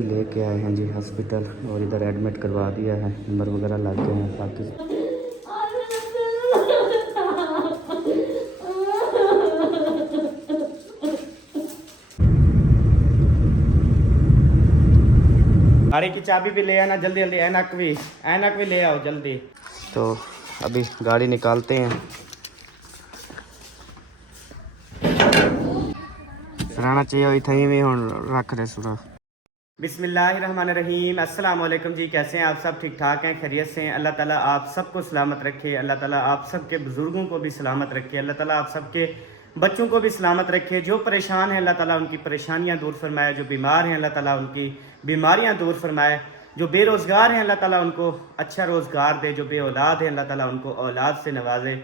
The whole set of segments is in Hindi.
अभी लेके आए हैं जी हॉस्पिटल और इधर एडमिट करवा दिया है, नंबर वगैरह लग गए हैं। बाकी गाड़ी की चाबी भी ले आना जल्दी जल्दी, ऐनक भी ले आओ जल्दी। तो अभी गाड़ी निकालते हैं। सराना चाहिए थी भी हूँ रख रहे सुना। बिस्मिल्लाहिर्रहमानिर्रहीम, अस्सलाम वालेकुम जी। कैसे हैं आप सब? ठीक ठाक हैं, खैरियत से हैं? अल्लाह ताला आप सबको सलामत रखे। अल्लाह ताला आप सबके बुज़ुर्गों को भी सलामत रखे। अल्लाह ताला आप सबके बच्चों को भी सलामत रखे। जो परेशान हैं अल्लाह ताला उनकी परेशानियां दूर फरमाए। जो बीमार हैं अल्लाह ताला उनकी बीमारियां दूर फरमाए। जो बेरोज़गार हैं अल्लाह ताला उनको अच्छा रोज़गार दे। जो बे औलाद हैं अल्लाह ताला उनको औलाद से नवाजे।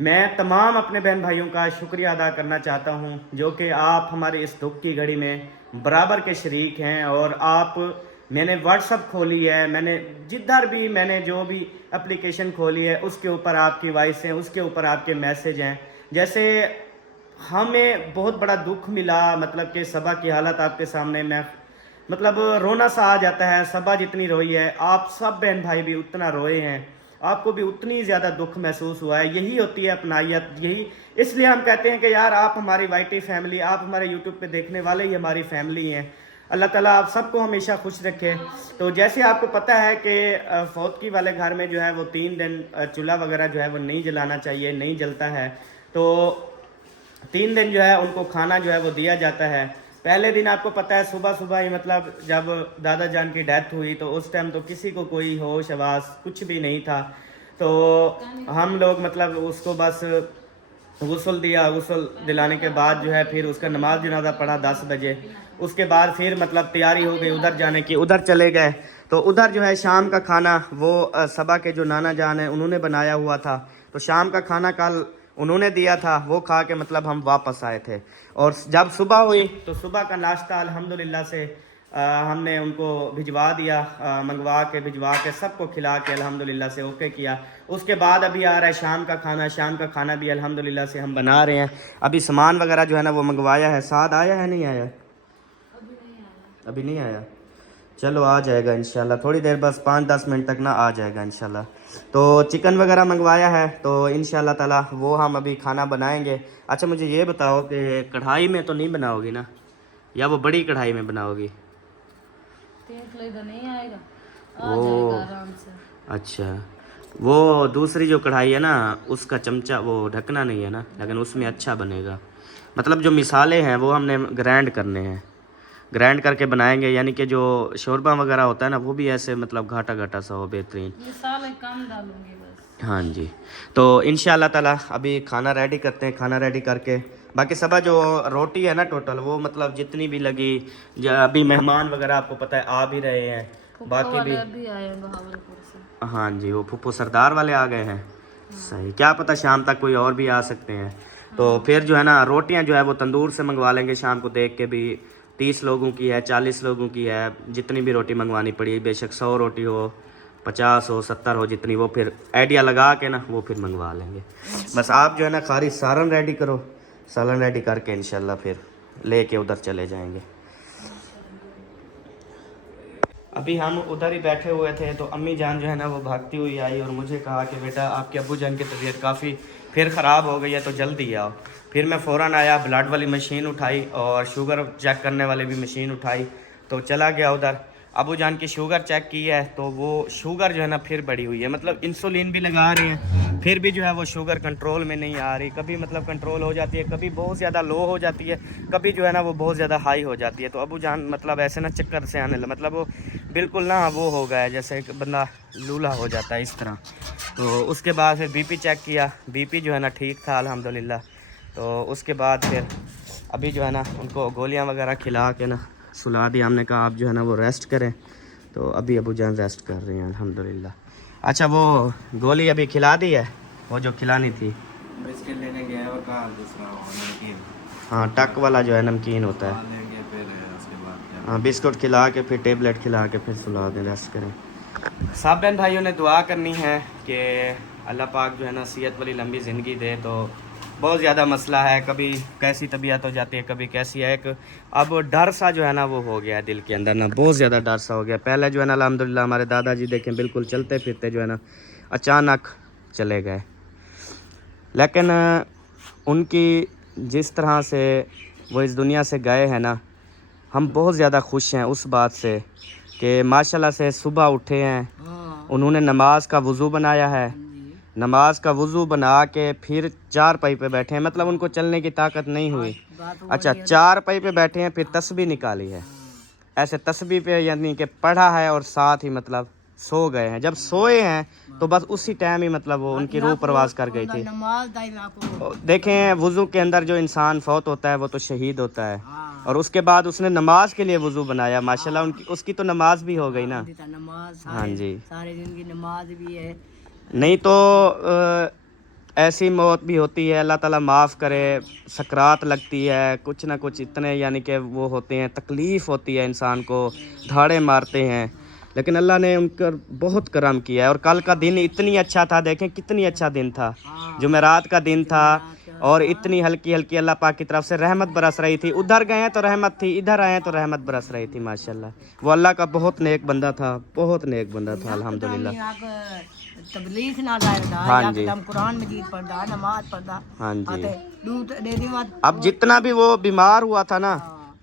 मैं तमाम अपने बहन भाइयों का शुक्रिया अदा करना चाहता हूं जो कि आप हमारे इस दुख की घड़ी में बराबर के शरीक हैं। और आप मैंने व्हाट्सअप खोली है, मैंने जिधर भी मैंने जो भी एप्लीकेशन खोली है उसके ऊपर आपकी वॉइस हैं, उसके ऊपर आपके मैसेज हैं। जैसे हमें बहुत बड़ा दुख मिला, मतलब कि सबा की हालत आपके सामने, मैं मतलब रोना सा आ जाता है। सबा जितनी रोई है आप सब बहन भाई भी उतना रोए हैं, आपको भी उतनी ज़्यादा दुख महसूस हुआ है। यही होती है अपनायत, यही इसलिए हम कहते हैं कि यार आप हमारी वाईटी फैमिली, आप हमारे यूट्यूब पे देखने वाले ही हमारी फैमिली हैं। अल्लाह ताला आप सबको हमेशा खुश रखे। तो जैसे आपको पता है कि फौतकी वाले घर में जो है वो 3 दिन चूल्हा वगैरह जो है वो नहीं जलाना चाहिए, नहीं जलता है। तो 3 दिन जो है उनको खाना जो है वो दिया जाता है। पहले दिन आपको पता है सुबह सुबह ही, मतलब जब दादा जान की डेथ हुई तो उस टाइम तो किसी को कोई होश आवास कुछ भी नहीं था। तो हम लोग मतलब उसको बस गुस्ल दिया, गुस्ल दिलाने के बाद जो है फिर उसका नमाज जनाजा पढ़ा 10 बजे। उसके बाद फिर मतलब तैयारी हो गई उधर जाने की, उधर चले गए। तो उधर जो है शाम का खाना वो सबा के जो नाना जान है उन्होंने बनाया हुआ था। तो शाम का खाना कल उन्होंने दिया था, वो खा के मतलब हम वापस आए थे। और जब सुबह हुई तो सुबह का नाश्ता अल्हम्दुलिल्लाह से हमने उनको भिजवा दिया, मंगवा के भिजवा के सबको खिला के अल्हम्दुलिल्लाह से ओके किया। उसके बाद अभी आ रहा है शाम का खाना। शाम का खाना भी अल्हम्दुलिल्लाह से हम बना रहे हैं। अभी सामान वगैरह जो है ना वो मंगवाया है। साथ आया है नहीं आया? अभी नहीं आया। चलो आ जाएगा इंशाल्लाह, थोड़ी देर बस 5-10 मिनट तक ना आ जाएगा इंशाल्लाह। तो चिकन वगैरह मंगवाया है तो इंशाल्लाह ताला वो हम अभी खाना बनाएंगे। अच्छा मुझे ये बताओ कि कढ़ाई में तो नहीं बनाओगी ना, या वो बड़ी कढ़ाई में बनाओगी? तो नहीं आएगा, आ वो जाएगा आराम से। अच्छा, वो दूसरी जो कढ़ाई है ना उसका चमचा वो ढकना नहीं है ना, लेकिन उसमें अच्छा बनेगा। मतलब जो मिसाले हैं वो हमने ग्राइंड करने हैं, ग्राइंड करके बनाएंगे। यानी कि जो शोरबा वगैरह होता है ना वो भी ऐसे मतलब घाटा घाटा सा हो, बेहतरीन। मिसाले कम डालूंगी बस। हाँ जी। तो इंशाल्लाह ताला अभी खाना रेडी करते हैं। खाना रेडी करके बाकी सब जो रोटी है ना टोटल वो मतलब जितनी भी लगी, अभी मेहमान वगैरह आपको पता है आ भी रहे हैं, बाकी भी अभी आए बहावलपुर से। हाँ जी, वो फुप्पो सरदार वाले आ गए हैं। सही, क्या पता शाम तक कोई और भी आ सकते हैं। तो फिर जो है ना रोटियां जो है वो तंदूर से मंगवा लेंगे शाम को, देख के भी 30 लोगों की है, 40 लोगों की है, जितनी भी रोटी मंगवानी पड़ी, बेशक 100 रोटी हो, 50 हो, 70 हो, जितनी, वो फिर आइडिया लगा के ना वो फिर मंगवा लेंगे। बस आप जो है ना खाली सालन रेडी करो, सालन रेडी करके इंशाल्लाह फिर लेके उधर चले जाएंगे। अभी हम उधर ही बैठे हुए थे तो अम्मी जान जो है ना वो भागती हुई आई और मुझे कहा कि बेटा आपके अब्बू जान की तबीयत काफ़ी फिर ख़राब हो गई है तो जल्दी आओ। फिर मैं फ़ौरन आया, ब्लड वाली मशीन उठाई और शुगर चेक करने वाली भी मशीन उठाई, तो चला गया उधर। अबू जान की शुगर चेक की है तो वो शुगर जो है ना फिर बढ़ी हुई है, मतलब इंसुलिन भी लगा रहे हैं फिर भी जो है वो शुगर कंट्रोल में नहीं आ रही। कभी मतलब कंट्रोल हो जाती है, कभी बहुत ज़्यादा लो हो जाती है, कभी जो है ना वो बहुत ज़्यादा हाई हो जाती है। तो अबू जान मतलब ऐसे ना चक्कर से आने लगा, मतलब वो बिल्कुल ना वो हो गया है जैसे एक बंदा लूला हो जाता है इस तरह। तो उसके बाद फिर बीपी चेक किया, बीपी जो है ना ठीक था अल्हम्दुलिल्लाह। तो उसके बाद फिर अभी जो है ना उनको गोलियां वगैरह खिला के ना सुला दिया। हमने कहा आप जो है ना वो रेस्ट करें, तो अभी अबू जान रेस्ट कर रहे हैं अल्हम्दुलिल्लाह। अच्छा वो गोली अभी खिला दी है, वो जो खिलानी थी बिस्किट लेने गया और कहा दूसरा नमकीन, हाँ टक वाला जो है नमकीन होता है, लेंगे फिर उसके बाद हाँ बिस्कुट खिला के फिर टेबलेट खिला के फिर सुला दें, रेस्ट करें। सब बहन भाइयों ने दुआ करनी है कि अल्लाह पाक जो है ना सेहत वाली लंबी ज़िंदगी दे। तो बहुत ज़्यादा मसला है, कभी कैसी तबीयत हो जाती है, कभी कैसी है। एक अब डर सा जो है ना वो हो गया है दिल के अंदर ना, बहुत ज़्यादा डर सा हो गया। पहले जो है ना अल्हम्दुलिल्लाह हमारे दादाजी देखें बिल्कुल चलते फिरते जो है ना, अचानक चले गए। लेकिन उनकी जिस तरह से वो इस दुनिया से गए हैं ना, हम बहुत ज़्यादा खुश हैं उस बात से कि माशाल्लाह से सुबह उठे हैं, उन्होंने नमाज का वज़ू बनाया है, नमाज का वज़ू बना के फिर चारपाई पे बैठे हैं, मतलब उनको चलने की ताकत नहीं हुई। अच्छा, चारपाई पे बैठे हैं, फिर तस्बीह निकाली है, ऐसे तस्बीह पे यानी कि पढ़ा है और साथ ही मतलब सो गए हैं। जब सोए हैं तो बस उसी टाइम ही मतलब वो उनकी रूह परवास कर गई थी। देखें, वज़ू के अंदर जो इंसान फौत होता है वो तो शहीद होता है, और उसके बाद उसने नमाज के लिए वज़ू बनाया, माशाल्लाह उनकी उसकी तो नमाज भी हो गई ना। हाँ जी, सारे दिन की नमाज भी है। नहीं तो ऐसी मौत भी होती है, अल्लाह ताला माफ़ करे, सकरात लगती है, कुछ ना कुछ इतने यानी कि वो होते हैं, तकलीफ़ होती है इंसान को, धाड़े मारते हैं, लेकिन अल्लाह ने उन पर बहुत करम किया है। और कल का दिन इतनी अच्छा था, देखें कितनी अच्छा दिन था, जुमेरात का दिन था, और इतनी हल्की हल्की अल्लाह पाक की तरफ से रहमत बरस रही थी। उधर गए हैं तो रहमत थी, इधर आए हैं तो रहमत बरस रही थी माशाल्लाह। वो अल्लाह का बहुत नेक बंदा था, बहुत नेक बंदा था अल्हम्दुलिल्लाह। तबलीग ना जाएगा, हाँ जी, एकदम कुरान मजीद पढ़दा, नमाज पढ़दा। हाँ जी। दूध दे दी मत। अब जितना भी वो बीमार हुआ था ना,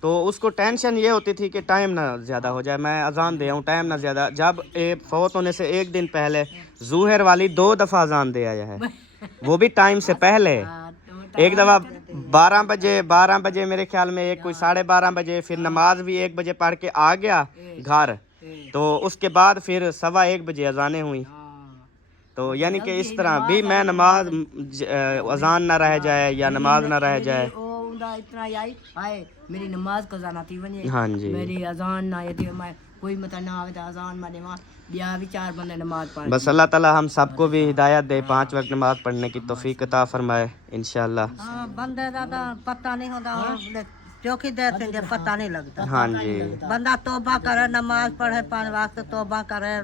तो उसको टेंशन ये होती थी कि टाइम ना ज़्यादा हो जाए, मैं अजान दे आऊँ, टाइम ना ज़्यादा। जब फौत होने से एक दिन पहले ज़ुहर वाली 2 दफ़ा अजान दे आया है, वो भी टाइम से पहले। एक दफ़ा 12 बजे मेरे ख्याल में, एक कोई 12:30 बजे, फिर नमाज भी 1 बजे पढ़ के आ गया घर, तो उसके बाद फिर 1:15 बजे अजानें हुई। तो यानी कि इस तरह भी मैं नमाज अजान ना रह जाए या नमाज ना रह जाए। इतना आई हाय मेरी नमाज कज़ाना थी वने। हाँ जी, मेरी अजान ना यदि मैं कोई मत ना आवे तो अजान माने वहाँ बिया भी 4 बंदे नमाज पढ़। बस अल्लाह ताला हम सबको भी हिदायत दे, 5 वक्त नमाज पढ़ने की तौफीक अता फरमाए इंशाल्लाह। हाँ, बंदे दा पता नहीं होता, चौकी देते हैं पता नहीं लगता। हाँ जी, बंदा तौबा करे, नमाज पढ़े, 5 वक्त तौबा करे,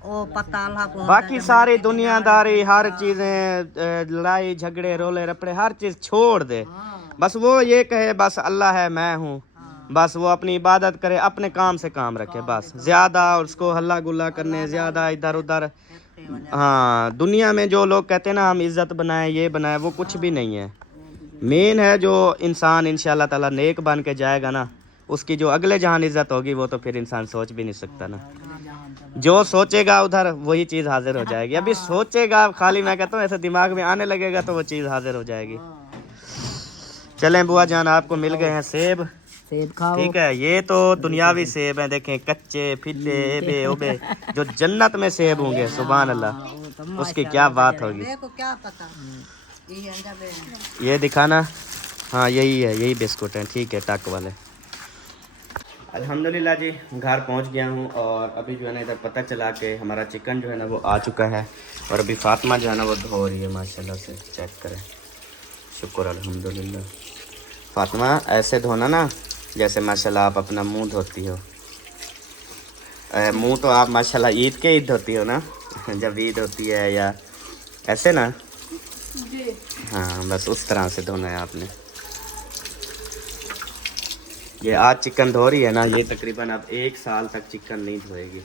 वो पता अल्लाह को। बाकी सारी दुनियादारी, हर चीज़ें, लड़ाई झगड़े रोले रपड़े, हर चीज़ छोड़ दे, बस वो ये कहे बस अल्लाह है मैं हूँ, बस वो अपनी इबादत करे, अपने काम से काम रखे, बस ज़्यादा उसको हल्ला गुल्ला करने, ज़्यादा इधर उधर। हाँ, दुनिया में जो लोग कहते हैं ना हम इज़्ज़त बनाएं, ये बनाएं, वो कुछ भी नहीं है। मेन है जो इंसान इंशाल्लाह ताला नेक बन के जाएगा ना, उसकी जो अगले जहान इज़्ज़त होगी वो तो फिर इंसान सोच भी नहीं सकता ना। जो सोचेगा उधर वही चीज़ हाजिर हो जाएगी। अभी सोचेगा खाली, मैं कहता हूँ ऐसे दिमाग में आने लगेगा तो वो चीज़ हाजिर हो जाएगी। चलें बुआ जान, आपको मिल गए हैं सेब, सेब खाओ। ठीक है। ये तो दुनियावी सेब हैं, देखें कच्चे फिटे एबे ओबे, जो जन्नत में सेब होंगे सुभान अल्लाह, उसकी क्या बात होगी। देखो क्या पता ये अंदर में ये दिखाना, हाँ यही है, यही बिस्कुट हैं, ठीक है, टक वाले। अल्हम्दुलिल्लाह जी, घर पहुंच गया हूं, और अभी जो है ना इधर पता चला कि हमारा चिकन जो है ना वो आ चुका है, और अभी फातिमा जो है ना वो धो रही है माशाल्लाह से, चेक करें, शुक्र अल्हम्दुलिल्लाह। फातिमा ऐसे धोना ना जैसे माशाल्लाह आप अपना मुंह धोती हो। मुंह तो आप माशाल्लाह ईद के ईद धोती हो ना जब ईद होती है या ऐसे ना, हाँ बस उस तरह से धोना है आपने। ये आज चिकन धो रही है ना, ये तकरीबन अब 1 साल तक चिकन नहीं धोएगी,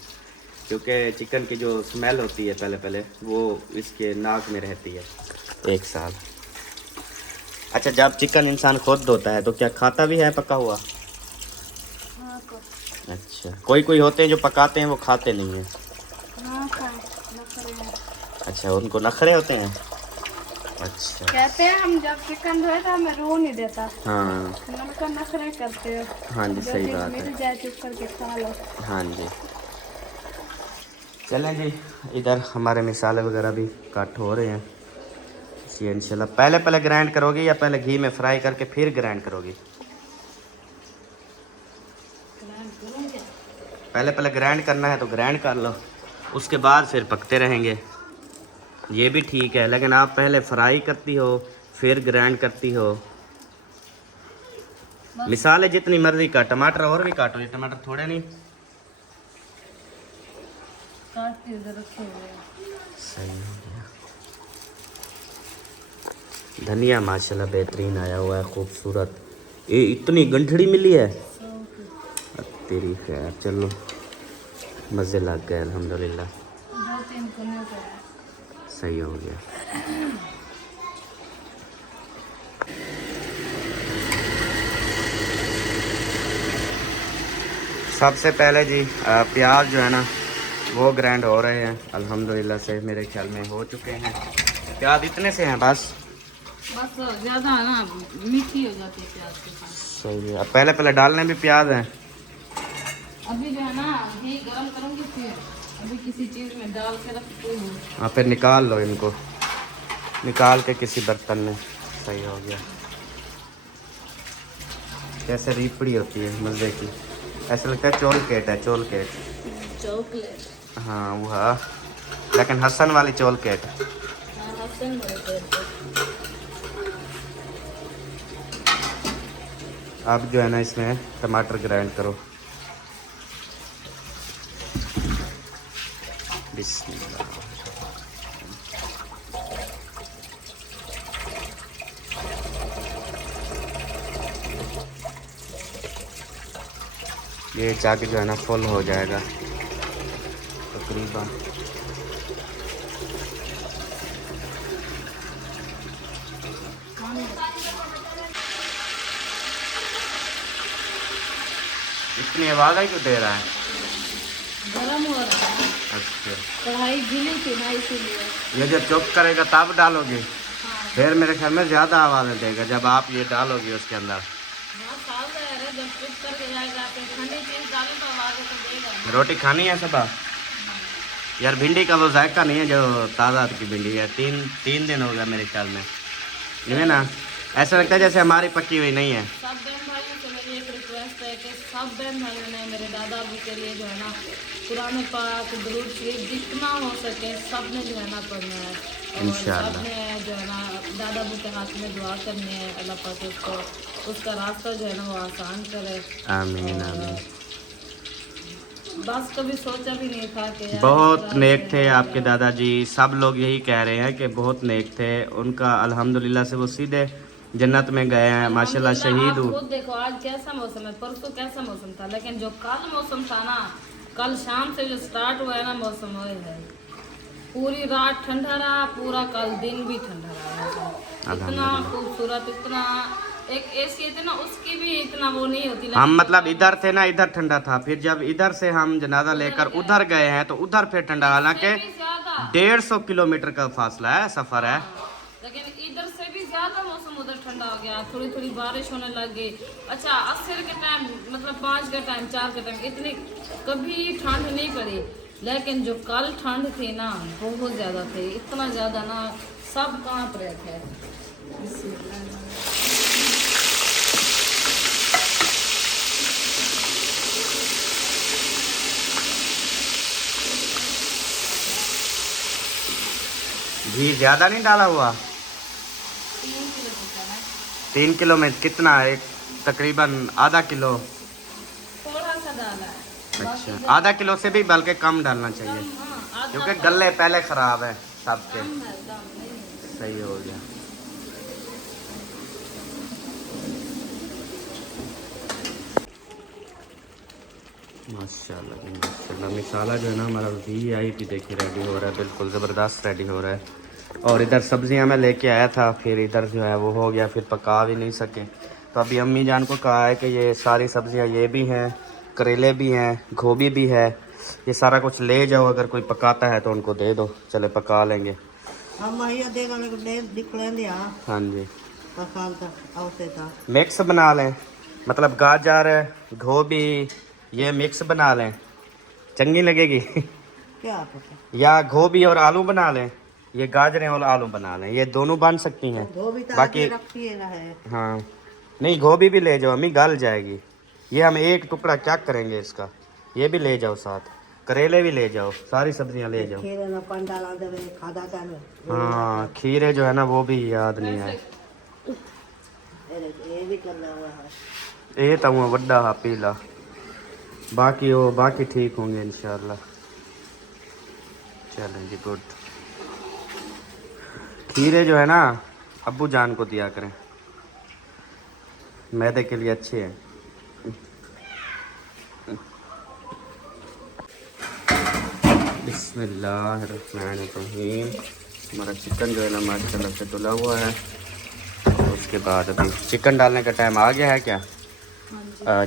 क्योंकि चिकन की जो स्मेल होती है पहले पहले वो इसके नाक में रहती है 1 साल। अच्छा, जब चिकन इंसान खुद धोता है तो क्या खाता भी है पका हुआ? अच्छा, कोई होते हैं जो पकाते हैं वो खाते नहीं हैं। अच्छा, उनको नखरे होते हैं। अच्छा, कहते हैं हम जब चिकन धोए तो हमें रो नहीं देता, हाँ उनका नखरे करते हो। हाँ जी, सही बात है। मिल जाए चुप करके खा लो। हाँ जी, चलें जी, इधर हमारे मिसाले वगैरह भी कट हो रहे हैं। ये इंशाल्लाह पहले ग्राइंड करोगी या पहले घी में फ्राई करके फिर ग्राइंड करोगी? पहले ग्राइंड करना है तो ग्राइंड कर लो, उसके बाद फिर पकते रहेंगे, ये भी ठीक है। लेकिन आप पहले फ्राई करती हो फिर ग्राइंड करती हो। मिसाले जितनी मर्जी का, टमाटर और भी काटो, ये टमाटर थोड़े नहीं। सही हो गया। धनिया माशाल्लाह बेहतरीन आया हुआ है, खूबसूरत। ये इतनी गंठड़ी मिली है तेरी खैर, चलो मज़े लग गए अल्हम्दुलिल्लाह, 2-3 कुने का है। सही हो गया। सबसे पहले जी प्याज जो है ना वो ग्राइंड हो रहे हैं अल्हम्दुलिल्लाह से, मेरे ख्याल में हो चुके हैं। प्याज इतने से हैं बस ज़्यादा है ना, मीठी हो जाती है प्याज के साथ। सही है। अब पहले डालने भी प्याज हैं। अभी जो है ना घी गरम करूँगी, फिर अभी किसी चीज़ में डाल के रखती हूँ। हाँ फिर निकाल लो इनको, निकाल के किसी बर्तन में। सही हो गया। कैसे रीपड़ी होती है मज़े की, ऐसा लगता है चोल केट है, चोल केट। चॉकलेट। हाँ वो है, लेकिन हसन वाली चोल केट। हाँ, हसन वाले अब जो है ना इसमें टमाटर ग्राइंड करो। बिस्मिल्लाह। ये जाके जो है ना फुल हो जाएगा तकरीबन। इतनी आवाज़ आई क्यों दे रहा है? गरम हो रहा है। अच्छा, कढ़ाई गीली थी ना इसीलिए। ये जब चॉप करेगा तब डालोगे? फिर मेरे ख्याल में ज़्यादा आवाज़ देगा जब आप ये डालोगे उसके अंदर। हाँ, साल है, जब चुप करके जाएगा फिर ठंडी चीज़ डालो तो आवाज़ तो देगा। रोटी खानी है सबा? यार भिंडी का वो जायका नहीं है जो ताज़ा की भिंडी है। तीन दिन हो गया मेरे ख्याल में, है ना? ऐसा लगता है जैसे हमारी पकी हुई नहीं है। सब बहन भाइयों से मेरी एक रिक्वेस्ट है कि सब बहन भाइयों ने मेरे दादाजी के लिए जो है ना कुरान पाक दुरूद शरीफ जितना हो सके सब ने जो है ना पढ़ना है, और इंशाअल्लाह। सब ने जो है ना दादाबू के हाथ में दुआ करनी है, अल्लाह पाक उसका रास्ता जो है ना वो आसान करे। आमीन और आमीन। बस कभी सोचा भी नहीं था कि यार बहुत इस तरह नेक से थे होगा। आपके दादाजी, सब लोग यही कह रहे हैं कि बहुत नेक थे। उनका अल्हम्दुलिल्लाह से वो सीधे जन्नत में गए हैं माशाल्लाह, शहीद आप हूँ। खुद देखो आज कैसा मौसम है, परसों कैसा मौसम था, लेकिन जो कल मौसम था ना, कल शाम से जो स्टार्ट हुआ है ना मौसम, वो है पूरी रात ठंडा रहा, पूरा कल दिन भी ठंडा रहा। इतना अल्हम्दुलिल्लाह। खूबसूरत, इतना एक एसी थी ना उसकी भी इतना वो नहीं होती। हम मतलब इधर थे ना, इधर ठंडा था, फिर जब इधर से हम जनाजा लेकर उधर गए हैं तो उधर फिर ठंडा, हालांकि भी ज्यादा 150 किलोमीटर का फासला है, सफ़र है। लेकिन इधर से भी ज्यादा मौसम उधर ठंडा हो गया, थोड़ी थोड़ी बारिश होने लग गई। अच्छा असर के टाइम मतलब 5 का टाइम 4 का टाइम इतनी कभी ठंड नहीं पड़ी, लेकिन जो कल ठंड थी ना बहुत ज्यादा थी, इतना ज्यादा ना सब कांप रहे थे। घी ज़्यादा नहीं डाला हुआ? 3 किलो में कितना? एक तकरीबन आधा किलो। थोड़ा सा डाला है। अच्छा, आधा किलो से भी बल्कि कम डालना चाहिए, हाँ, आधा क्योंकि गले पहले ख़राब है सबके। कम है, कम नहीं। सही हो गया। माशाल्लाह जी माशाल्लाह। मिसाला जो है ना हमारा VIP देखिए रेडी हो रहा है, बिल्कुल ज़बरदस्त रेडी हो रहा है। और इधर सब्जियां मैं लेके आया था, फिर इधर जो है वो हो गया, फिर पका भी नहीं सके। तो अभी अम्मी जान को कहा है कि ये सारी सब्जियां ये भी हैं, करेले भी हैं, गोभी भी है, ये सारा कुछ ले जाओ, अगर कोई पकाता है तो उनको दे दो, चले पका लेंगे। हम ये देगा निकलेंगे हाँ जी, पसंद आवते था मिक्स बना लें, मतलब गाजर गोभी ये मिक्स बना लें, चंगी लगेगी। क्या पता। या गोभी और आलू बना लें, ये गाजरें और आलू बना लें, ये दोनों बन सकती हैं। गोभी तो बाकी आगे रखी है। हाँ नहीं, गोभी भी ले जाओ अम्मी, गल जाएगी। ये हम एक टुकड़ा क्या करेंगे इसका, ये भी ले जाओ साथ, करेले भी ले जाओ, सारी सब्जियां ले जाओ। खीरे ना पंडा ला देवे खादा कर। हाँ खीरे जो है ना वो भी याद नहीं आए। ये भी करना हुआ है। ये तो हुआ वड्डा हा पीला, बाकी ठीक होंगे इंशाल्लाह। चलें जी गुड। खीरे जो है ना अब्बू जान को दिया करें, मैदे के लिए अच्छे हैं। बिस्मिल्लाहिर्रहमानिर्रहीम। हमारा चिकन जो है ना माशाल्लाह से धुला हुआ है। उसके बाद अभी चिकन डालने का टाइम आ गया है क्या?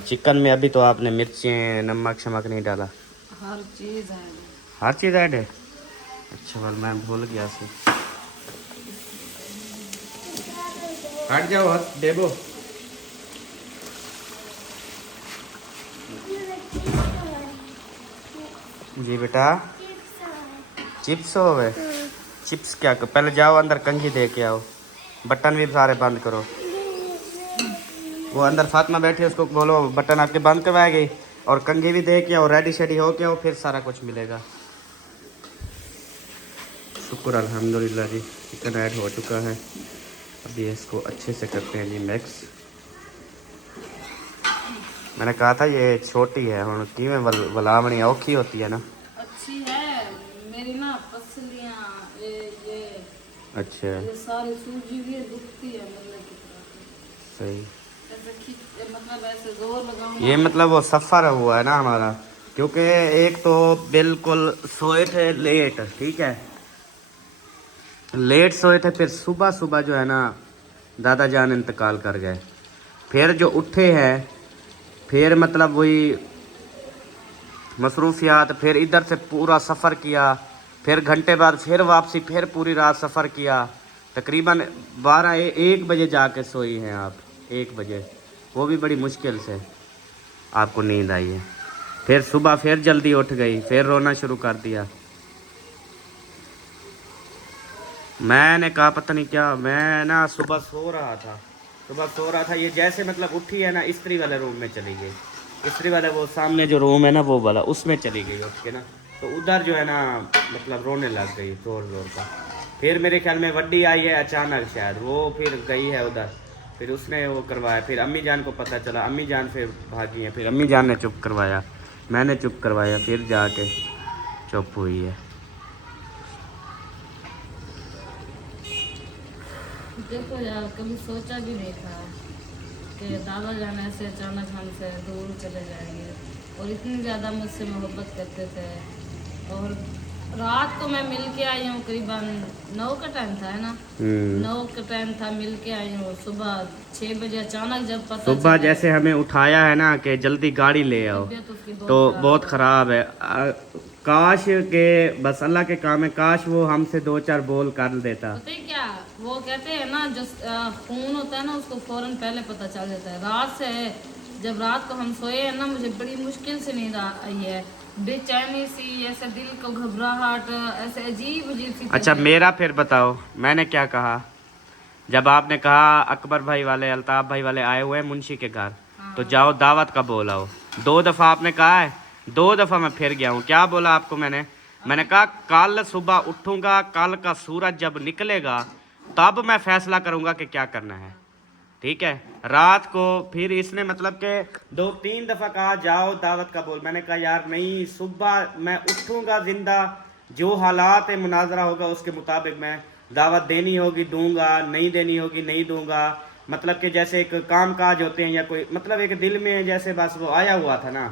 चिकन में अभी तो आपने मिर्चें नमक शमक नहीं डाला? हर चीज़ है। हर चीज़ ऐड है? अच्छा वाल मैं भूल गया से। हट जाओ, हट देबो। जी बेटा, चिप्स हो गए? चिप्स क्या कर? पहले जाओ अंदर कंघी दे के आओ, बटन भी सारे बंद करो। वो अंदर फातिमा बैठी है, उसको बोलो बटन आपके बंद करवाएगी और कंघी भी दे के आओ, रेडी शेडी हो के आओ, फिर सारा कुछ मिलेगा। शुक्र अल्हम्दुलिल्लाह जी, चिकन ऐड हो चुका है। अभी इसको अच्छे से करते हैं जी मिक्स। मैंने कहा था ये छोटी है, हम की में वलावनी औखी होती है ना। अच्छी है मेरी ना पसलियाँ, ये अच्छा ये सारी सूजी भी दुखती है मतलब की तरह से। सही। ऐसे खींच मतलब ऐसे जोर लगाऊं ये मतलब वो सफ़र हुआ है ना हमारा, क्योंकि एक तो बिल्कुल सोए थे लेट, ठीक है, लेट सोए थे, फिर सुबह सुबह जो है ना दादा जान इंतकाल कर गए। फिर जो उठे हैं, फिर मतलब वही मसरूफियात, फिर इधर से पूरा सफ़र किया, फिर घंटे बाद फिर वापसी, फिर पूरी रात सफ़र किया। तकरीबन 1 बजे जाके सोई हैं आप, 1 बजे, वो भी बड़ी मुश्किल से आपको नींद आई है। फिर सुबह फिर जल्दी उठ गई, फिर रोना शुरू कर दिया। मैंने कहा पता नहीं क्या, मैं ना सुबह सो रहा था, ये जैसे मतलब उठी है ना, इस्त्री वाले रूम में चली गई, इस्त्री वाले वो सामने जो रूम है ना वो वाला, उसमें चली गई उठ के ना, तो उधर जो है ना मतलब रोने लग गई ज़ोर ज़ोर का। फिर मेरे ख्याल में वड्डी आई है अचानक शायद, वो फिर गई है उधर, फिर उसने वो करवाया, फिर अम्मी जान को पता चला, अम्मी जान फिर भागी है, फिर अम्मी जान ने चुप करवाया, मैंने चुप करवाया, फिर जाके चुप हुई है। देखो यार, कभी सोचा भी नहीं था कि दादा जान ऐसे अचानक हमसे दूर चले जाएंगे, और इतनी ज़्यादा मुझसे मोहब्बत करते थे। और रात को मैं मिल के आई हूँ, करीबन 9 का टाइम था, है ना, 9 का टाइम था, मिल के आई हूँ। सुबह 6 बजे अचानक जब पता सुबह जैसे हमें उठाया है ना कि जल्दी गाड़ी ले आओ, तबीयत उसकी तो बहुत ख़राब है। काश के बस अल्लाह के काम है, काश वो हमसे 2-4 बोल कर देता। पता है क्या वो कहते हैं ना, जो खून होता है ना उसको फौरन पहले पता चल जाता है। रात से जब रात को हम सोए हैं ना, मुझे बड़ी मुश्किल से नींद आई है, बेचैनी सी, ऐसे दिल को घबराहट, ऐसे अजीब अजीब सी। अच्छा मेरा फिर बताओ, मैंने क्या कहा जब आपने कहा अकबर भाई वाले, अल्ताफ भाई वाले आए हुए हैं मुंशी के घर, तो जाओ दावत का बोल आओ। 2 दफ़ा आपने कहा है, 2 दफ़ा मैं फिर गया हूँ। क्या बोला आपको मैंने कहा कल सुबह उठूँगा, कल का सूरज जब निकलेगा तब मैं फैसला करूँगा कि क्या करना है, ठीक है। रात को फिर इसने मतलब के 2-3 दफ़ा कहा जाओ दावत का बोल, मैंने कहा यार नहीं, सुबह मैं उठूँगा जिंदा, जो हालात मुनाजरा होगा उसके मुताबिक मैं दावत देनी होगी दूंगा, नहीं देनी होगी नहीं दूंगा। मतलब कि जैसे एक काम काज होते हैं या कोई मतलब एक दिल में जैसे बस वो आया हुआ था ना,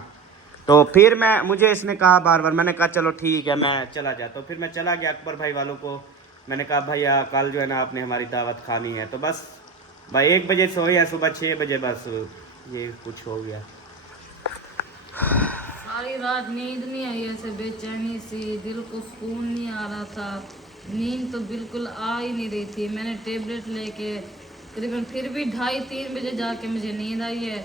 तो फिर मुझे इसने कहा बार बार, मैंने कहा चलो ठीक है मैं चला जाता हूँ। फिर मैं चला गया अकबर भाई वालों को, मैंने कहा भैया कल जो है ना आपने हमारी दावत खानी है, तो बस भाई 1 बजे सोए हैं, सुबह 6 बजे बस ये कुछ हो गया। सारी रात नींद नहीं आई, ऐसे बेचैनी सी, दिल को सुकून नहीं आ रहा था, नींद तो बिल्कुल आ ही नहीं रही थी। मैंने टेबलेट लेके करीबन फिर भी 2:30-3 बजे जाके मुझे नींद आई है।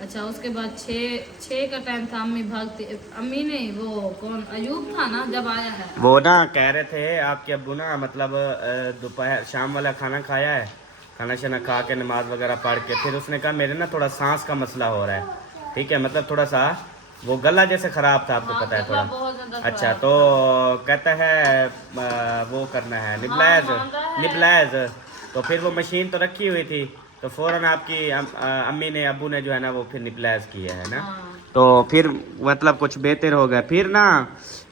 अच्छा उसके बाद 6 का टाइम था, अम्मी भागती, अम्मी नहीं वो कौन अयूब था ना जब आया है, वो ना कह रहे थे आपके अब्बू ना मतलब दोपहर शाम वाला खाना खाया है, खाना शाना खा के नमाज वगैरह पढ़ के, फिर उसने कहा मेरे ना थोड़ा सांस का मसला हो रहा है, ठीक है, मतलब थोड़ा सा वो गला जैसे ख़राब था, आपको पता है गला थोड़ा। बहुत ज़्यादा अच्छा तो कहता है वो करना है निबलाइज, तो फिर वो मशीन तो रखी हुई थी, तो फ़ौरन आपकी अम्मी ने अब्बू ने जो है ना वो फिर निबलाइज किया है ना, तो फिर मतलब कुछ बेहतर हो गया। फिर ना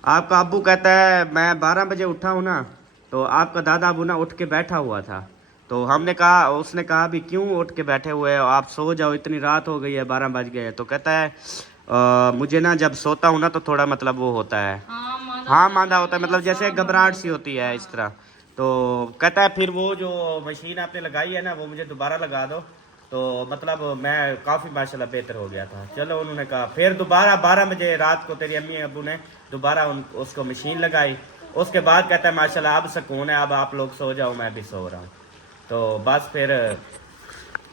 आपका अब्बू कहता है मैं 12 बजे उठा हूँ ना, तो आपका दादा अबू ना उठ के बैठा हुआ था, तो हमने कहा, उसने कहा भी क्यों उठ के बैठे हुए हो, आप सो जाओ, इतनी रात हो गई है, 12 बज गए हैं। तो कहता है मुझे ना जब सोता हूँ ना तो थोड़ा मतलब वो होता है, हाँ मांदा होता है, मतलब जैसे घबराहट सी होती है इस तरह। तो कहता है फिर वो जो मशीन आपने लगाई है ना वो मुझे दोबारा लगा दो। तो मतलब मैं काफ़ी माशाल्लाह बेहतर हो गया था। चलो उन्होंने कहा, फिर दोबारा 12 बजे रात को तेरी अम्मी अबू ने दोबारा उसको मशीन लगाई। उसके बाद कहता है माशाल्लाह अब सुकून है, अब आप लोग सो जाओ, मैं भी सो रहा हूँ। तो बस फिर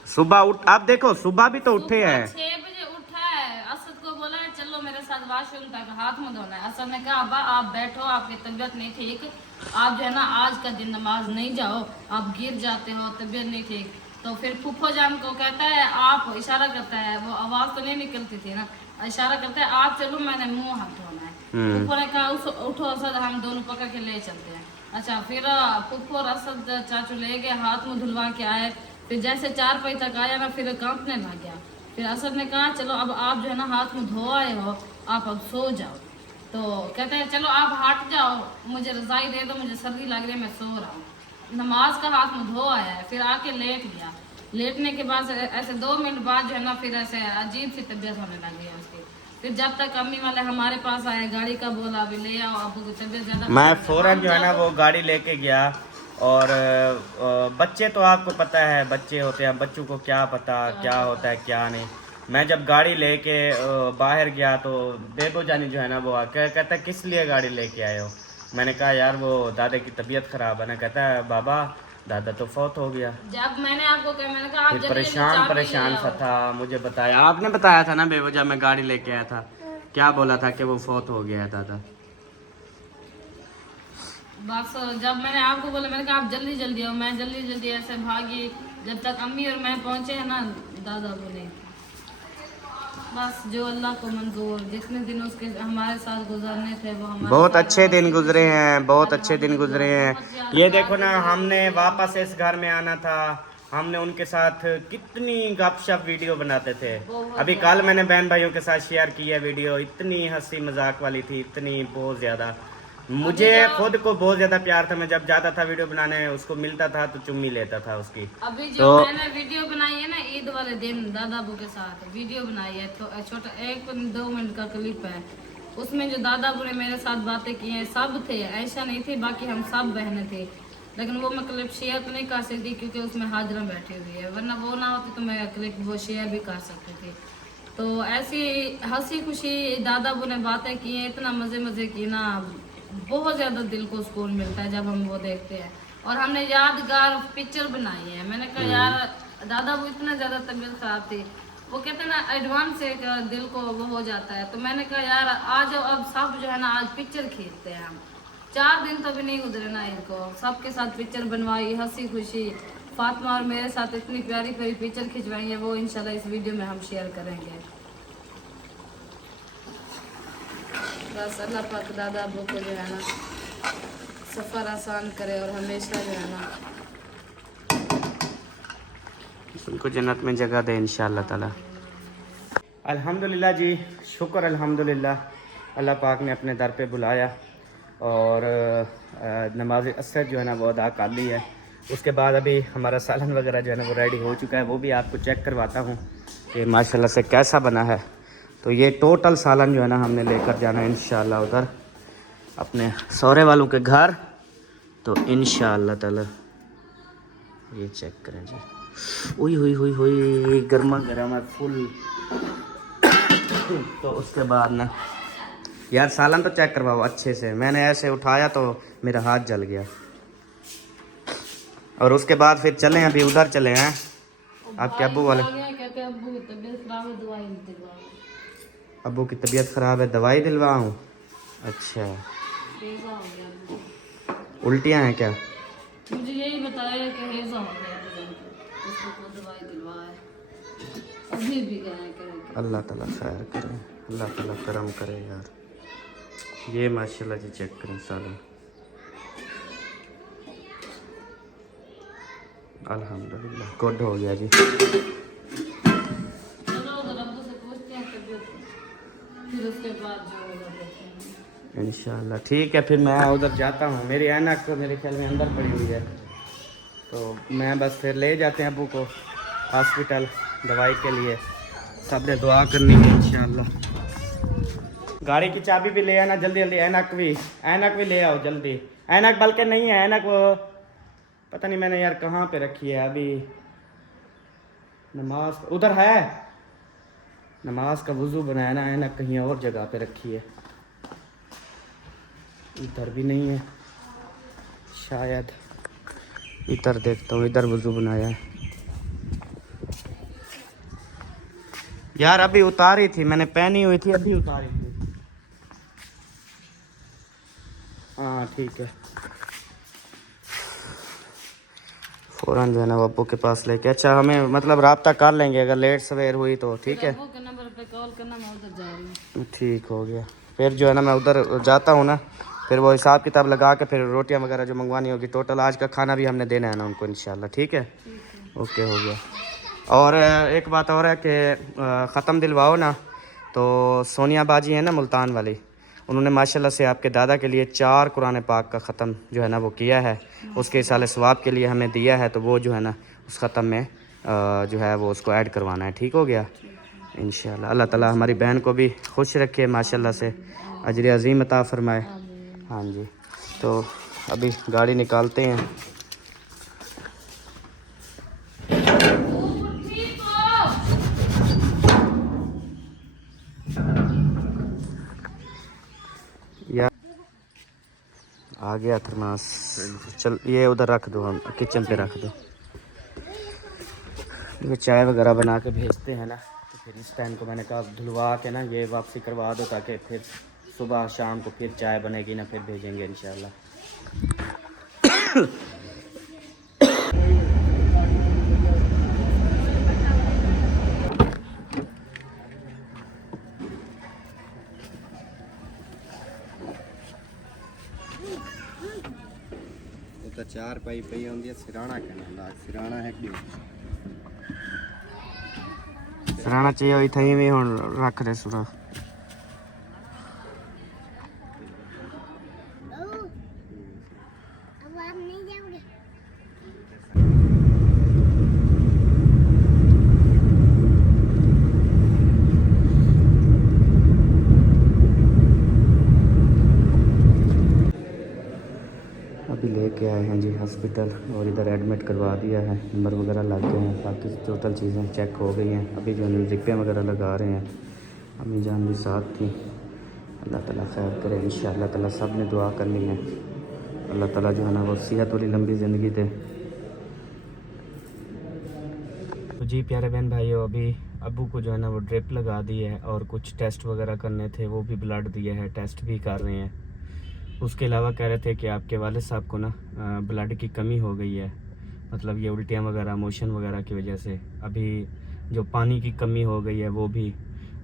सुबह उठ, आप देखो सुबह भी तो उठे हैं। 6 बजे उठा है, असद को बोला है चलो मेरे साथ वॉशरूम तक हाथ मुंह धोना है। असद ने कहा अब्बा आप बैठो, आपकी तबीयत नहीं ठीक, आप जो है ना आज का दिन नमाज नहीं जाओ, आप गिर जाते हो, तबीयत नहीं ठीक। तो फिर फूफो जान को कहता है, आप इशारा करता है, वो आवाज तो नहीं निकलती थी ना, इशारा करता है आप चलो मैंने मुंह हाथ धोना है। फूफो ने कहा उठो असद, हम दोनों पकड़ के ले चलते हैं। अच्छा फिर फूफो और असद चाचू ले गए, हाथ मुंह धुलवा के आए। फिर जैसे 4 बजे तक आया ना फिर कांपने लग गया। फिर असद ने कहा चलो अब आप जो है ना हाथ मुंह धो आए हो, आप अब सो जाओ। तो कहते हैं चलो आप हट जाओ, मुझे रजाई दे दो, मुझे सर्दी लग रही है, मैं सो रहा हूँ। नमाज का हाथ मुंह धो आया है, फिर आके लेट गया। लेटने के बाद ऐसे 2 मिनट बाद जो है ना फिर ऐसे अजीब सी तबीयत होने लग गई उसकी। फिर जब तक अम्मी वाले हमारे पास आए, गाड़ी का बोला अभी ले आओ, अबू की तबीयत ज्यादा, मैं फौरन जो है ना वो गाड़ी लेके गया। और बच्चे तो आपको पता है बच्चे होते हैं, बच्चों को क्या पता क्या होता है क्या नहीं। मैं जब गाड़ी लेके बाहर गया तो बेबो जानी जो है ना वो आके कहता है किस लिए गाड़ी लेके आए हो। मैंने कहा यार वो दादा की तबीयत ख़राब है ना। कहता है बाबा दादा तो फौत हो गया। जब मैंने आपको कहा, मैंने कहा आप फिर जल्दी जल्दी परेशान चाबी ले परेशान सा आओ। था, मुझे बताया, आपने बताया था ना बेबो जब मैं गाड़ी लेके आया था, क्या बोला था कि वो फौत हो गया है दादा। बस जब मैंने आपको बोला, मैंने कहा आप जल्दी जल्दी आओ, मैं जल्दी जल्दी ऐसे भागी। जब तक अम्मी और मैं पहुंचे हैं ना दादा बोले, बस जो अल्लाह को मंजूर, जितने दिन उसके हमारे साथ गुजरने थे वो हमारे बहुत साथ अच्छे दिन हंसी गुजरे खुशी, हैं, बहुत अच्छे दिन गुजरे हैं। बहुत ज्यादा ये देखो ना, यादें हमने जुड़ी हैं। वापस इस घर में आना था, हमने उनके साथ कितनी गपशप वीडियो बनाते थे। बहुत अभी कल मैंने बहन भाइयों के साथ शेयर की है वीडियो, इतनी हंसी मजाक वाली थी, इतनी बहुत ज़्यादा। मुझे खुद को बहुत ज़्यादा प्यार था, मैं जब जाता था वीडियो बनाने उसको मिलता था तो चुम्मी लेता था उसकी। अभी जो तो मैंने वीडियो बनाई है ना ईद वाले दिन दादा अबू के साथ वीडियो बनाई है, तो छोटा 1-2 मिनट का क्लिप है, उसमें जो दादा अबू ने मेरे साथ बातें की हैं, सब थे, ऐसा नहीं थी, बाकी हम सब बहनें थे। लेकिन वो मैं क्लिप शेयर तो नहीं कर सकती क्योंकि उसमें हाजरा बैठी हुई है, वरना वो ना होती तो मैं क्लिप वो शेयर भी कर सकती थी। तो ऐसी हंसी खुशी दादा अबू ने बातें की हैं, इतना मज़े मज़े की ना, बहुत ज़्यादा दिल को सुकून मिलता है जब हम वो देखते हैं। और हमने यादगार पिक्चर बनाई है। मैंने कहा यार दादा वो इतना ज़्यादा तबीयत ख़राब थी, वो कहते हैं ना एडवांस से एक दिल को वो हो जाता है। तो मैंने कहा यार आज अब सब जो है ना आज पिक्चर खींचते हैं हम। 4 दिन तो भी नहीं गुजरे ना इनको, सबके साथ पिक्चर बनवाई, हंसी खुशी। फातिमा और मेरे साथ इतनी प्यारी प्यारी पिक्चर खिंचवाई है, वो इंशाल्लाह इस वीडियो में हम शेयर करेंगे। बस अल्लाह पाक दादा अबू को जो है ना सफ़र आसान करे और हमेशा जो है ना उनको जन्नत में जगह दे इंशाअल्लाह ताला। अल्हम्दुलिल्लाह जी, शुक्र अल्हम्दुलिल्लाह, अल्लाह पाक ने अपने दर पे बुलाया और नमाज असर जो है ना वो अदा कर ली है। उसके बाद अभी हमारा सालन वगैरह जो है ना वो रेडी हो चुका है, वो भी आपको चेक करवाता हूँ कि माशाल्लाह से कैसा बना है। तो ये टोटल सालन जो है ना हमने लेकर जाना है इंशाअल्लाह उधर अपने सौरे वालों के घर। तो इंशाअल्लाह ताला ये चेक करें जी, हुई हुई हुई हुई गर्मा गर्म है फुल। तो उसके बाद ना यार सालन तो चेक करवाओ अच्छे से, मैंने ऐसे उठाया तो मेरा हाथ जल गया। और उसके बाद फिर चले अभी उधर चले हैं आपके अब्बू वाले। कहते हैं अब्बू की तबीयत खराब है, दवाई दिलवाओ। अब्बू की तबीयत ख़राब है, दवाई दिलवाऊँ? अच्छा, हेज़ा हो गया अब्बू। उल्टियाँ हैं क्या? मुझे यही बताया कि हेज़ा हो गया अब्बू को, उसको को दवाई दिलवाए, अभी भी गए करेंगे। अल्लाह ताला खैर करे, अल्लाह ताला करम करे यार। ये माशाल्लाह जी चेक करें सालन, अल्हम्दुलिल्लाह गुड हो गया जी। चलो उधर अब्बू से पूछते हैं तबीयत, फिर उसके बाद जो होगा देखेंगे। इंशाल्लाह ठीक है, फिर मैं उधर जाता हूँ। मेरी ऐनक तो मेरे ख्याल में अंदर पड़ी हुई है, तो मैं बस फिर ले जाते हैं अबू को हॉस्पिटल दवाई के लिए। सब ने दुआ करनी है इंशाल्लाह। गाड़ी की चाबी भी ले आना जल्दी जल्दी। ऐनक भी ले आओ जल्दी। ऐनक बल्कि नहीं है, ऐनक वो पता नहीं मैंने यार कहाँ पे रखी है अभी। नमाज उधर है, नमाज का वुज़ू बनाया ना, ऐनक कहीं और जगह पे रखी है। इधर भी नहीं है शायद, इधर देखता हूँ, इधर वुज़ू बनाया है यार। अभी उतारी थी मैंने, पहनी हुई थी अभी उतारी थी। हाँ ठीक है, फ़ौरन जो है ना अब्बू के पास लेके। अच्छा हमें मतलब रब्ता कर लेंगे अगर लेट सवेर हुई तो, ठीक है। अब्बू के नंबर पे कॉल करना, मैं उधर जा रही हूँ। ठीक हो गया। फिर जो है ना मैं उधर जाता हूँ ना, फिर वो हिसाब किताब लगा के फिर रोटियां वगैरह जो मंगवानी होगी, टोटल आज का खाना भी हमने देना है ना उनको इंशाल्लाह, ठीक है। ओके हो गया। और एक बात और है कि ख़त्म दिलवाओ ना, तो सोनिया बाजी है ना मुल्तान वाली, उन्होंने माशाल्लाह से आपके दादा के लिए 4 कुरान पाक का ख़त्म जो है ना वो किया है, उसके इसाले सवाब के लिए हमें दिया है। तो वो जो है ना उस ख़त्म में जो है वो उसको ऐड करवाना है, ठीक हो गया इंशाल्लाह। अल्लाह ताला हमारी बहन को भी खुश रखे माशाल्लाह से, अजर अज़ीम अता फ़रमाए। हाँ जी, तो अभी गाड़ी निकालते हैं। या आ गया थर्मास, चल ये उधर रख दो, हम किचन पे रख दो। ये चाय वगैरह बना के भेजते हैं ना, तो फिर इस टाइम को मैंने कहा धुलवा के ना ये वापसी करवा दो, ताकि फिर सुबह शाम को फिर चाय बनेगी ना, फिर भेजेंगे इंशाल्लाह। तो 4 पाई पई होंदी है, सिराना कहना सिराना है क्यों सराहना चाहिए हुई थी भी हुण रख दे सुरा। अभी लेके आए हैं जी हॉस्पिटल और इधर एडमिट करवा दिया है, नंबर वगैरह लग गए हैं, बाकी टोटल चीज़ें चेक हो गई हैं। अभी जो है ड्रिपें वगैरह लगा रहे हैं, अम्मी जान भी साथ थी। अल्लाह ताला खैर करे इंशाअल्लाह ताला, सब ने दुआ करनी है। अल्लाह ताला जो है ना वो सेहत वाली लंबी ज़िंदगी दे। तो जी प्यारे बहन भाइयों, अभी अब्बू को जो है ना वो ड्रिप लगा दी है और कुछ टेस्ट वगैरह करने थे, वो भी ब्लड दिया है, टेस्ट भी कर रहे हैं। उसके अलावा कह रहे थे कि आपके वालिद साहब को ना ब्लड की कमी हो गई है, मतलब ये उल्टियाँ वगैरह मोशन वगैरह की वजह से। अभी जो पानी की कमी हो गई है वो भी,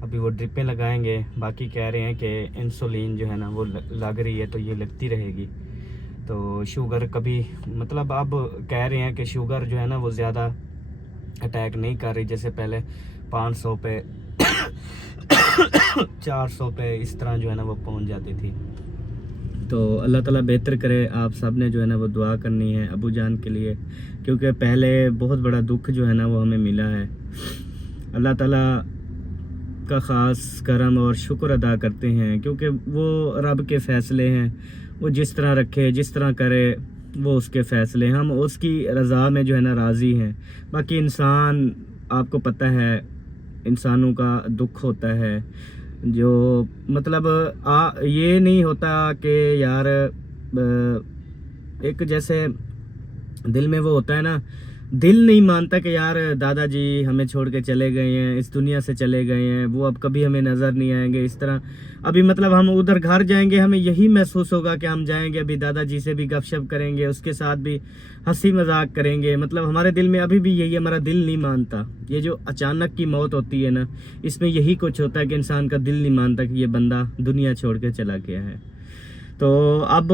अभी वो ड्रिपें लगाएंगे। बाकी कह रहे हैं कि इंसुलिन जो है ना वो लग रही है, तो ये लगती रहेगी। तो शुगर कभी मतलब अब कह रहे हैं कि शुगर जो है ना वो ज़्यादा अटैक नहीं कर रही, जैसे पहले 500 पे 400 पे इस तरह जो है ना वो पहुंच जाती थी। तो अल्लाह ताला बेहतर करे। आप सब ने जो है ना वो दुआ करनी है अबू जान के लिए, क्योंकि पहले बहुत बड़ा दुख जो है ना वो हमें मिला है। अल्लाह ताला का ख़ास करम और शुक्र अदा करते हैं, क्योंकि वो रब के फ़ैसले हैं, वो जिस तरह रखे जिस तरह करे वो उसके फ़ैसले, हम उसकी रज़ा में जो है ना राज़ी हैं। बाकी इंसान, आपको पता है इंसानों का दुख होता है, जो मतलब ये नहीं होता कि यार एक जैसे दिल में वो होता है ना, दिल नहीं मानता कि यार दादाजी हमें छोड़ के चले गए हैं, इस दुनिया से चले गए हैं, वो अब कभी हमें नज़र नहीं आएंगे। इस तरह अभी मतलब हम उधर घर जाएंगे, हमें यही महसूस होगा कि हम जाएंगे, अभी दादाजी से भी गपशप करेंगे, उसके साथ भी हंसी मजाक करेंगे। मतलब हमारे दिल में अभी भी यही, हमारा दिल नहीं मानता। ये जो अचानक की मौत होती है ना, इसमें यही कुछ होता है कि इंसान का दिल नहीं मानता कि ये बंदा दुनिया छोड़ के चला गया है। तो अब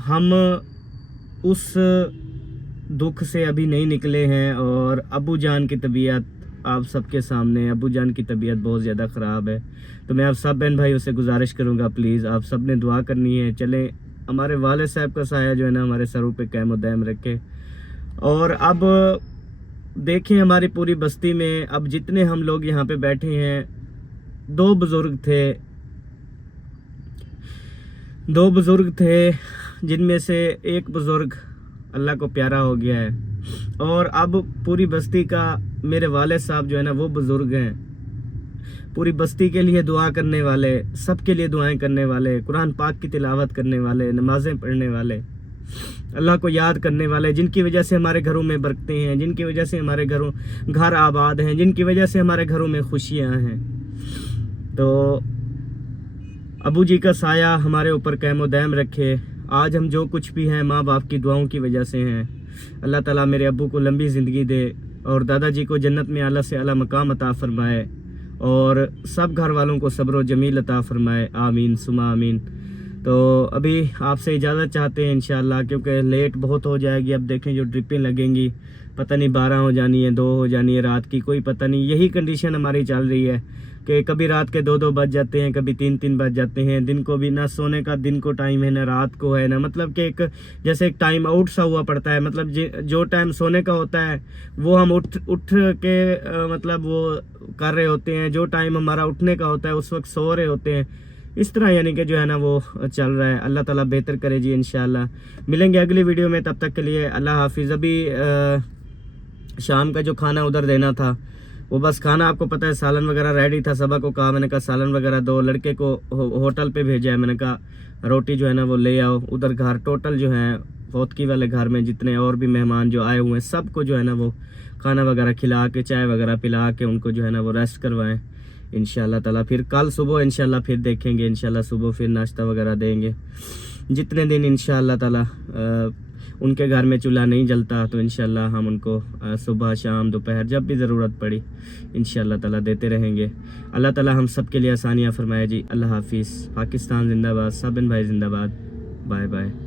हम उस दुख से अभी नहीं निकले हैं, और अबू जान की तबीयत आप सबके सामने, अबू जान की तबीयत बहुत ज़्यादा ख़राब है। तो मैं आप सब बहन भाइयों से गुजारिश करूँगा, प्लीज़ आप सब ने दुआ करनी है। चले हमारे वालिद साहब का साया जो है ना हमारे सरों पे कायम व दायम रखे, और अब देखें हमारी पूरी बस्ती में अब जितने हम लोग यहाँ पे बैठे हैं, दो बुज़ुर्ग थे जिनमें से एक बुज़ुर्ग अल्लाह को प्यारा हो गया है, और अब पूरी बस्ती का मेरे वालिद साहब जो है ना वो बुज़ुर्ग हैं। पूरी बस्ती के लिए दुआ करने वाले, सबके लिए दुआएं करने वाले, कुरान पाक की तिलावत करने वाले, नमाज़ें पढ़ने वाले, अल्लाह को याद करने वाले, जिनकी वजह से हमारे घरों में बरकतें हैं, जिनकी वजह से हमारे घर आबाद हैं, जिनकी वजह से हमारे घरों में खुशियाँ हैं। तो अबू जी का साया हमारे ऊपर क़याम दायम रखे। आज हम जो कुछ भी हैं माँ बाप की दुआओं की वजह से हैं। अल्लाह ताला मेरे अब्बू को लंबी ज़िंदगी दे और दादाजी को जन्नत में आला से आला मकाम अता फरमाए और सब घर वालों को सब्र व जमील अता फरमाए। आमीन सुमा आमीन। तो अभी आपसे इजाज़त चाहते हैं इंशाअल्लाह, क्योंकि लेट बहुत हो जाएगी। अब देखें जो ड्रिपें लगेंगी, पता नहीं 12 हो जानी है, 2 हो जानी है रात की, कोई पता नहीं। यही कंडीशन हमारी चल रही है कि कभी रात के 2-2 बज जाते हैं, कभी 3-3 बज जाते हैं। दिन को भी ना सोने का दिन को टाइम है, ना रात को है, ना मतलब कि एक जैसे एक टाइम आउट सा हुआ पड़ता है। मतलब जो टाइम सोने का होता है वो हम उठ के मतलब वो कर रहे होते हैं, जो टाइम हमारा उठने का होता है उस वक्त सो रहे होते हैं। इस तरह यानी कि जो है ना वो चल रहा है। अल्लाह ताला बेहतर करे जी इंशाअल्लाह। मिलेंगे अगली वीडियो में, तब तक के लिए अल्लाह हाफिज़। अभी शाम का जो खाना उधर देना था वो बस खाना आपको पता है सालन वगैरह रेडी था। सबा को कहा, मैंने कहा सालन वगैरह दो। लड़के को होटल पे भेजा है, मैंने कहा रोटी जो है ना वो ले आओ। उधर घर टोटल जो है फौतकी वाले घर में जितने और भी मेहमान जो आए हुए हैं सबको जो है ना वो खाना वगैरह खिला के, चाय वगैरह पिला के उनको जो है ना वो रेस्ट करवाएं इंशाल्लाह ताला। फिर कल सुबह इंशाल्लाह फिर देखेंगे, इंशाल्लाह सुबह फिर नाश्ता वगैरह देंगे। जितने दिन इंशाल्लाह ताला उनके घर में चूल्हा नहीं जलता तो इंशाल्लाह हम उनको सुबह शाम दोपहर जब भी ज़रूरत पड़ी इंशाल्लाह ताला देते रहेंगे। अल्लाह ताला हम सब के लिए आसानियाँ फरमाए जी। अल्लाह हाफिज़। पाकिस्तान जिंदाबाद, साबिन भाई जिंदाबाद। Bye bye.